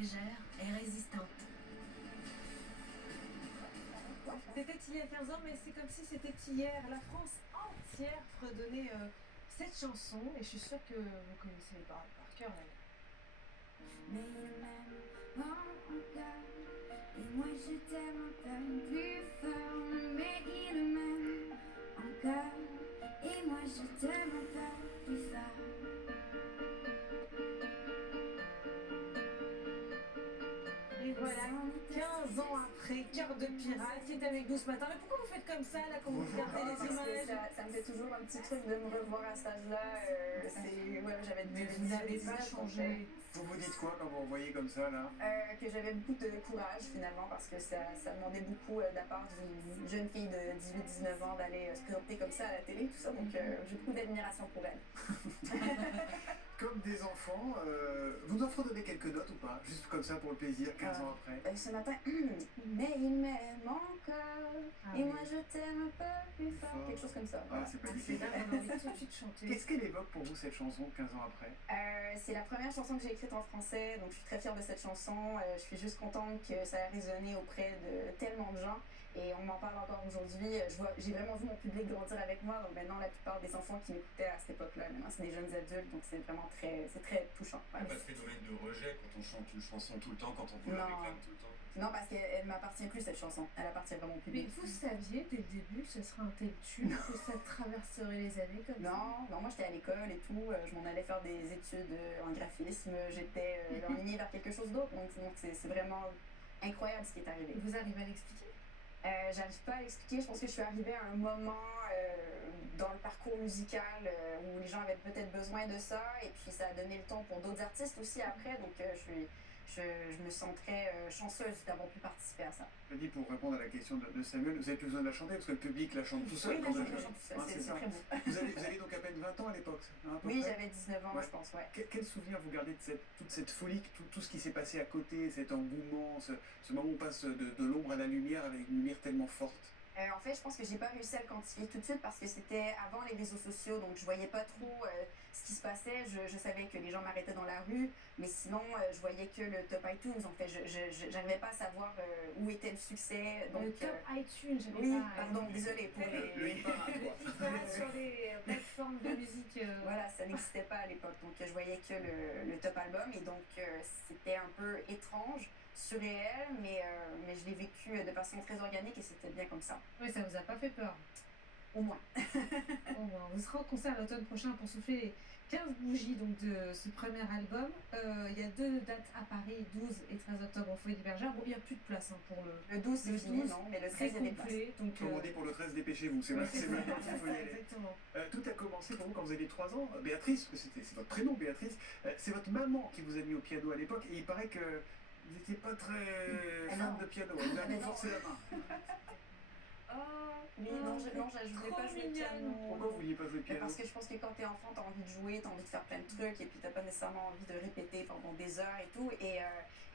légère et résistante. C'était il y a 15 ans, mais c'est comme si c'était hier. La France entière fredonnait cette chanson et je suis sûre que vous connaissez les paroles par cœur. Mais il m'aime encore et moi je t'aime un peu plus fort. Mais il m'aime encore et moi je t'aime un peu plus fort. Et voilà, 15 ans après, Cœur de pirate qui est avec nous ce matin. Mais pourquoi vous faites comme ça, là, quand vous regardez les Parce que images? ça me fait toujours un petit truc de me revoir à cet âge-là. J'avais Mais vous n'avez pas changé. Vous vous dites quoi quand vous voyez comme ça, là? Que j'avais beaucoup de courage finalement parce que ça demandait beaucoup de la part d'une jeune fille de 18-19 ans d'aller se présenter comme ça à la télé, tout ça. Donc j'ai beaucoup d'admiration pour elle. Comme des enfants, vous nous en redonnez quelques notes ou pas? Juste comme ça pour le plaisir, 15 ans après. Ce matin, mais il m'aime encore et moi je t'aime un peu plus fort. Quelque chose comme ça. Ah, c'est pas C'est difficile. là qu'on a envie tout de suite de chanter. Qu'est-ce qu'elle évoque pour vous cette chanson 15 ans après? C'est la première chanson que j'ai écrite en français, donc je suis très fière de cette chanson. Je suis juste contente que ça a résonné auprès de tellement de gens et on m'en parle encore aujourd'hui. J'ai vraiment vu mon public grandir avec moi, donc maintenant la plupart des enfants qui m'écoutaient à cette époque-là, maintenant c'est des jeunes adultes, donc c'est vraiment très touchant. Il n'y a pas de phénomène de rejet quand on chante une chanson tout le temps, quand on vous la Non. réclame tout le temps. Non, parce qu'elle m'appartient plus cette chanson, elle appartient vraiment au Mais public. vous saviez dès le début que ce serait un tel tube, que ça traverserait les années comme ça? Non, moi j'étais à l'école et tout, je m'en allais faire des études en graphisme, j'étais enlignée vers quelque chose d'autre, donc c'est vraiment incroyable ce qui est arrivé. Vous arrivez à l'expliquer? J'arrive pas à l'expliquer, je pense que je suis arrivée à un moment dans le parcours musical où les gens avaient peut-être besoin de ça et puis ça a donné le ton pour d'autres artistes aussi après, donc je me sens très chanceuse d'avoir pu participer à ça. Je dis pour répondre à la question de Samuel, vous avez plus besoin de la chanter parce que le public la chante tout seul. Oui, quand je vous chante tout seul, Hein, c'est ça. très beau. Vous aviez donc à peine 20 ans à l'époque, hein, à peu Oui, près. j'avais 19 ans, Ouais. je pense, ouais. Quel souvenir vous gardez de toute cette folie, tout ce qui s'est passé à côté, cet engouement, ce moment où on passe de l'ombre à la lumière avec une lumière tellement forte? En fait, je pense que j'ai pas réussi à le quantifier tout de suite parce que c'était avant les réseaux sociaux, donc je voyais pas trop ce qui se passait. Je savais que les gens m'arrêtaient dans la rue, mais sinon, je voyais que le top iTunes. En fait, je n'arrivais pas à savoir où était le succès. Donc, Le top iTunes, j'avais oui, pas... pardon, désolé pour Le les... hit-parade, quoi. Le hit-parade sur les plateformes de musique. Voilà, ça n'existait pas à l'époque, donc je voyais que le top album et donc c'était un peu étrange, surréel, mais je l'ai vécu de façon très organique et c'était bien comme ça. Oui, ça vous a pas fait peur? Au moins. Bon, ben, vous serez au concert l'automne prochain pour souffler les 15 bougies donc, de ce premier album. Il y a 2 dates à Paris, 12 et 13 octobre au Foyer des Bergères. Bon, il n'y a plus de place hein, pour le... Le 12 c'est Le fini, 12, non, mais le très 13 il y a des places. complet. Donc, Comme on dit pour le 13, dépêchez-vous, c'est ouais, vrai, c'est vrai, ça. il faut y aller. Exactement. Tout a commencé pour vous quand vous aviez 3 ans. Béatrice, parce que c'est votre prénom, Béatrice, c'est votre maman qui vous a mis au piano à l'époque et il paraît que vous n'étiez pas très fan de piano, vous avez forcé la main. Oh, mais non, je voulais pas jouer le piano. Pourquoi vous vouliez pas jouer le piano? Parce que je pense que quand t'es enfant, t'as envie de jouer, t'as envie de faire plein de trucs, et puis t'as pas nécessairement envie de répéter pendant des heures et tout. Et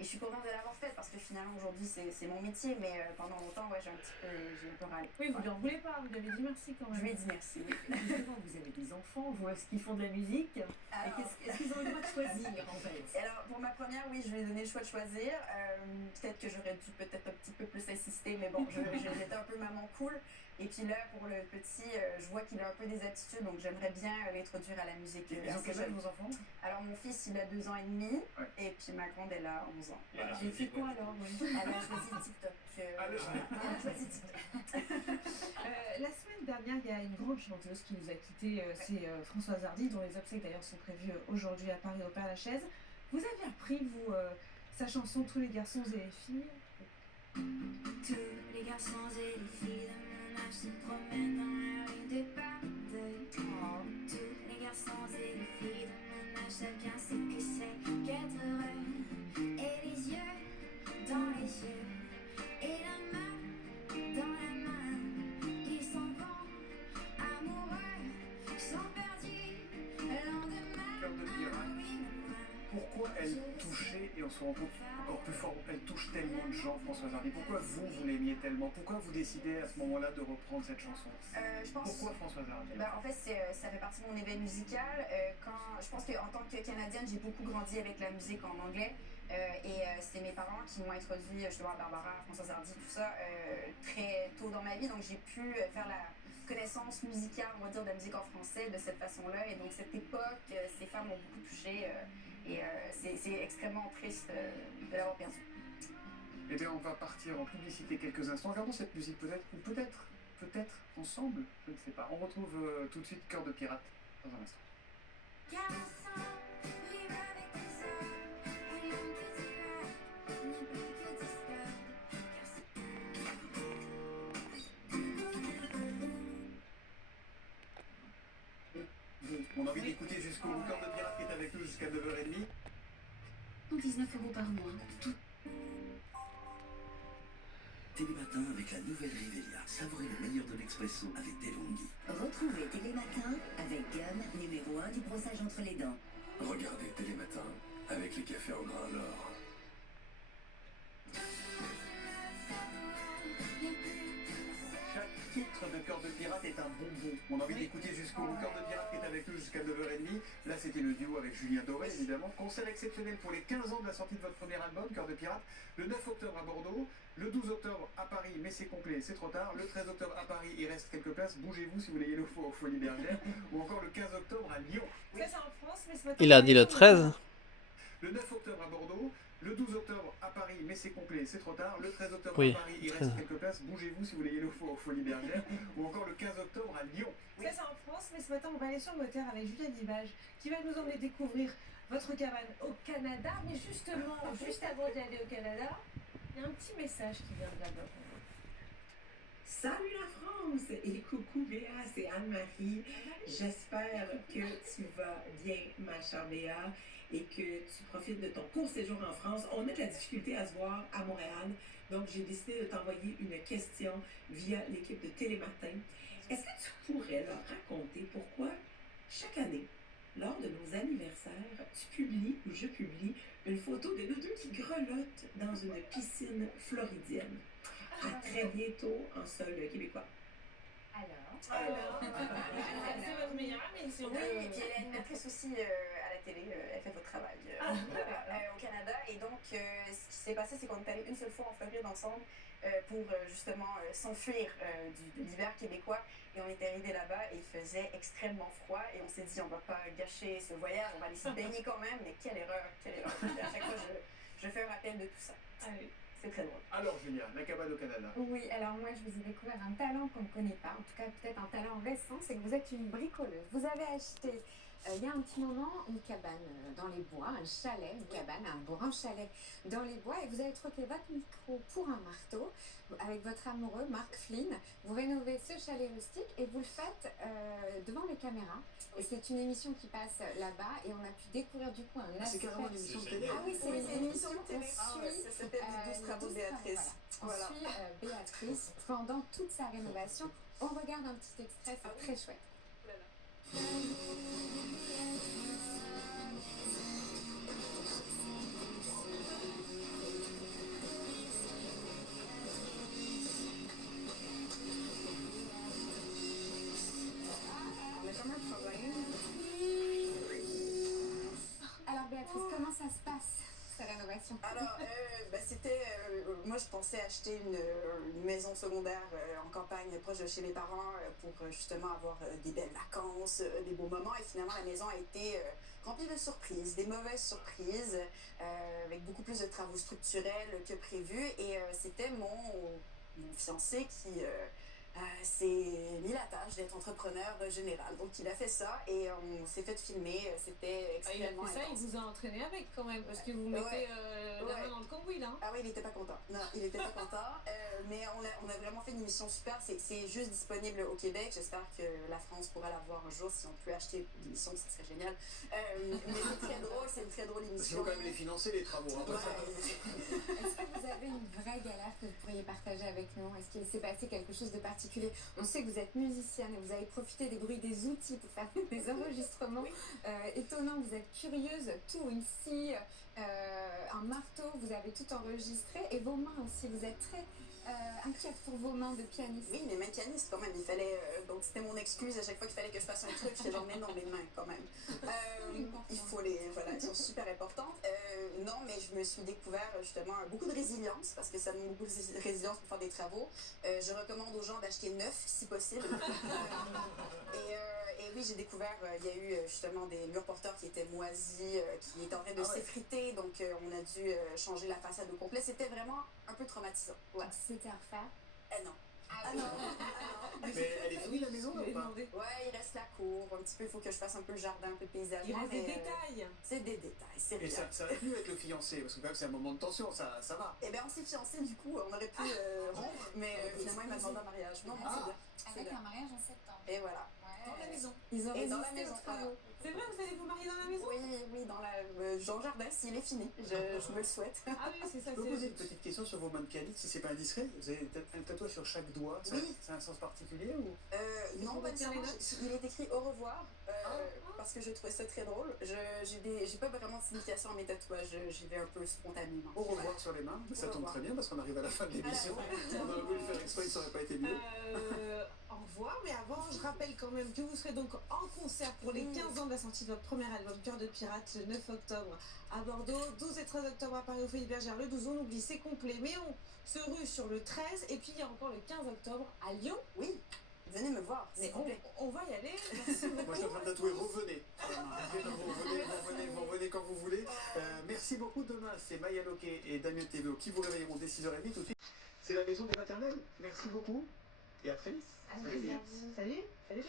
je suis contente de l'avoir fait parce que finalement aujourd'hui c'est mon métier, mais pendant longtemps, ouais, j'ai un peu râlé. Oui, vous lui en voulez pas, vous lui avez dit merci quand même. Je lui ai dit merci. Oui. Justement, vous avez des enfants, vous, est-ce qu'ils font de la musique? Alors, Est-ce qu'ils ont le droit de choisir en fait? Et alors pour ma première, oui, je lui ai donné le choix de choisir. Peut-être que j'aurais dû peut-être un petit peu plus insister, mais bon, j'étais un peu maman cool. Et puis là, pour le petit, je vois qu'il a un peu des aptitudes, donc j'aimerais bien l'introduire à la musique. Ils ont assez quel âge jeune. vos enfants? Alors mon fils, il a 2 ans et demi, Ouais. et puis ma grande, elle a 11 ans. Et alors, Et c'est quoi alors? Oui. Elle a choisi TikTok. Alors, Elle a choisi TikTok. La semaine dernière, il y a une grande chanteuse qui nous a quittés, c'est Françoise Hardy, dont les obsèques d'ailleurs sont prévues aujourd'hui à Paris au Père-Lachaise. Vous avez repris, vous, sa chanson Tous les garçons et les filles? Tous les garçons et les filles de mon âge se promènent dans la rue des Paris. Tous les garçons et les filles de mon âge savent bien ce que c'est qu'être heureux. Et les yeux dans les yeux, et la main dans la main. Ils s'en vont amoureux, sont perdus le lendemain. Cœur de pirate. Ah oui, moi. Pourquoi elle touchait, et on se rend compte encore plus fort, elle touche tellement de gens, Françoise Hardy? Pourquoi vous l'aimiez tellement? Pourquoi vous décidez à ce moment-là de reprendre cette chanson? Je pense. Pourquoi Françoise Hardy? En fait, ça fait partie de mon éveil musical. Je pense qu'en tant que Canadienne, j'ai beaucoup grandi avec la musique en anglais. c'est mes parents qui m'ont introduit justement à Barbara, Françoise Hardy, tout ça, très tôt dans ma vie. Donc j'ai pu faire la connaissance musicale, on va dire, de la musique en français de cette façon-là. Et donc cette époque, ces femmes m'ont beaucoup touchée et c'est extrêmement triste de l'avoir perdu. Eh bien, on va partir en publicité quelques instants. Regardons cette musique peut-être, ou peut-être ensemble, je ne sais pas. On retrouve tout de suite Cœur de pirate dans un instant. Garçon, libre avec tes hommes, et l'homme que tu as n'est plus que discorde. On a envie d'écouter jusqu'au Cœur de pirate qui est avec nous jusqu'à 9h30. 19 € par mois, tout. Télématin avec la nouvelle Rivelia. Savourez le meilleur de l'expresso avec DeLonghi. Retrouvez Télématin avec Gum, numéro 1 du brossage entre les dents. Regardez Télématin avec les cafés au grain d'or. Chaque titre de Cœur de pirate est un bonbon. On a envie d'écouter jusqu'au Cœur de pirate qui est avec nous jusqu'à 9h30. Là, c'était le duo avec Julien Doré, évidemment. Concert exceptionnel pour les 15 ans de la sortie de votre premier album, Cœur de pirate. Le 9 octobre à Bordeaux, le 12 octobre à Paris, mais c'est complet, c'est trop tard. Le 13 octobre à Paris, il reste quelques places. Bougez-vous si vous voulez y aller aux Folies Bergères. Ou encore le 15 octobre à Lyon. Ça, c'est en France, mais ce matin, Il a dit le 13. Le 9 octobre à Bordeaux, le 12 octobre à Paris, mais c'est complet, c'est trop tard. Le 13 octobre Oui, à Paris, il 13. reste quelques places. Bougez-vous si vous voulez y aller aux Folies Bergères. Ou encore le 15 octobre à Lyon. Ça, c'est en France, mais ce matin, on va aller sur le moteur avec Julien Dibage, qui va nous emmener découvrir votre cabane au Canada. Mais justement, juste avant d'y aller au Canada, il y a un petit message qui vient de là-bas. Salut la France et coucou Béa, c'est Anne-Marie. J'espère que tu vas bien, ma chère Béa, et que tu profites de ton court séjour en France. On a de la difficulté à se voir à Montréal, donc j'ai décidé de t'envoyer une question via l'équipe de Télématin. Est-ce que tu pourrais leur raconter pourquoi chaque année, lors de nos anniversaires, tu publies ou je publie une photo de nous deux qui grelottent dans une piscine floridienne? À très bientôt en sol québécois. Alors, c'est votre meilleure amie, si on Oui, veut. et puis elle est animatrice aussi à la télé, elle fait votre travail au Canada. Et donc, ce qui s'est passé, c'est qu'on est allé une seule fois en Floride ensemble pour justement s'enfuir de l'hiver québécois. Et on était arrivé là-bas et il faisait extrêmement froid. Et on s'est dit, on va pas gâcher ce voyage, on va aller se baigner quand même. Mais quelle erreur, quelle erreur. Et à chaque fois, je fais un rappel de tout ça. Allez. C'est très drôle. Alors, Julien, la cabane au Canada. Oui, alors moi je vous ai découvert un talent qu'on ne connaît pas, en tout cas peut-être un talent récent, c'est que vous êtes une bricoleuse. Vous avez acheté il y a un petit moment une cabane dans les bois, un chalet, une cabane, un grand chalet dans les bois et vous avez troqué votre micro pour un marteau avec votre amoureux Marc Flynn. Vous rénovez ce chalet rustique et vous le faites devant les caméras. Et c'est une émission qui passe là-bas et on a pu découvrir du coup un aspect... C'est carrément une émission de télé. Ah oui, c'est une émission de télé. Ça s'appelle les 12 travaux de Béatrice. Voilà. On suit Béatrice pendant toute sa rénovation. On regarde un petit extrait, c'est très chouette. On a jamais un problème. Alors Béatrice, comment ça se passe, cette rénovation? Alors, c'était... moi, je pensais acheter une maison secondaire en campagne, proche de chez mes parents, pour justement avoir des belles vacances, des beaux moments. Et finalement, la maison a été remplie de surprises, des mauvaises surprises, avec beaucoup plus de travaux structurels que prévu. Et c'était mon fiancé qui... s'est mis la tâche d'être entrepreneur général. Donc il a fait ça et on s'est fait filmer, c'était extrêmement il a fait ça, intense. il vous a entraîné avec quand même, parce que vous mettez la main dans le cambouis là. Ah oui, il était pas content. Non, il était pas content. Mais on a vraiment fait une émission super. C'est juste disponible au Québec. J'espère que la France pourra la voir un jour. Si on peut acheter l'émission, ça serait génial. Mais c'est très drôle, c'est une très drôle Parce qu'il émission. faut quand même les financer, les travaux. Hein, Est-ce que vous avez une vraie galère que vous pourriez partager avec nous? Est-ce qu'il s'est passé quelque chose de particulier? On sait que vous êtes musicienne et vous avez profité des bruits des outils pour faire des enregistrements étonnants. Vous êtes curieuse, tout, une scie, un marteau, vous avez tout enregistré et vos mains aussi. Vous êtes très inquiète pour vos mains de pianiste. Oui, mais mains pianiste quand même, il fallait. Donc c'était mon excuse à chaque fois qu'il fallait que je fasse un truc, j'étais genre, mais non, mes mains quand même. Il faut les. Voilà, elles sont super importantes. Non, mais je me suis découvert justement beaucoup de résilience, parce que ça demande beaucoup de résilience pour faire des travaux. Je recommande aux gens d'acheter neuf, si possible. Et oui, j'ai découvert, il y a eu justement des murs porteurs qui étaient moisis, qui étaient en train de s'effriter, donc on a dû changer la façade au complet. C'était vraiment un peu traumatisant. Ouais. C'était à refaire. Non. Ah non. Mais elle est finie la maison là ou pas? Ouais, il reste la cour, un petit peu, il faut que je fasse un peu le jardin, un peu de paysage. Il reste des détails. C'est des détails, c'est Et rien. ça aurait pu être le fiancé, parce que quand même c'est un moment de tension, ça va. Eh bien, on s'est fiancés, du coup, on aurait pu rompre, mais finalement, il m'a demandé un mariage. Non, c'est bien. C'est Avec bien. un mariage en septembre. Et voilà. Dans la maison. Ils ont Et dans la résisté maison, aux travaux. C'est vrai, vous allez vous marier dans la maison? Oui, dans le jardin, s'il est fini. Je me le souhaite. Ah oui, c'est ça. Je peux poser une petite question sur vos mannequins, si c'est pas indiscret. Vous avez un tatouage sur chaque doigt, Oui. c'est un sens particulier ou? Non, pas retient les nécessairement. notes? Il est écrit au revoir, parce que je trouvais ça très drôle. J'ai pas vraiment de signification à mes tatouages, j'y vais un peu spontanément. Au revoir sur les mains, ça tombe très bien parce qu'on arrive à la fin de l'émission. On aurait voulu le faire exprès, ça aurait pas été mieux. Au revoir, mais avant, je rappelle quand même que vous serez donc en concert pour les 15 ans de la sortie de votre premier album Cœur de Pirate le 9 octobre à Bordeaux, 12 et 13 octobre à Paris au Folies Bergère. Le 12, on oublie, c'est complet, mais on se rue sur le 13 et puis il y a encore le 15 octobre à Lyon. Oui, venez me voir, s'il Mais vous plaît. on va y aller. Merci beaucoup. Moi je suis en train de tatouer, revenez. Vous revenez quand vous voulez. Merci beaucoup. Demain, c'est Maya Loquet et Damien Théveaud qui vous réveilleront dès 6h30 tout de suite. C'est la maison des maternelles. Merci beaucoup et à très vite. Salut. Salut.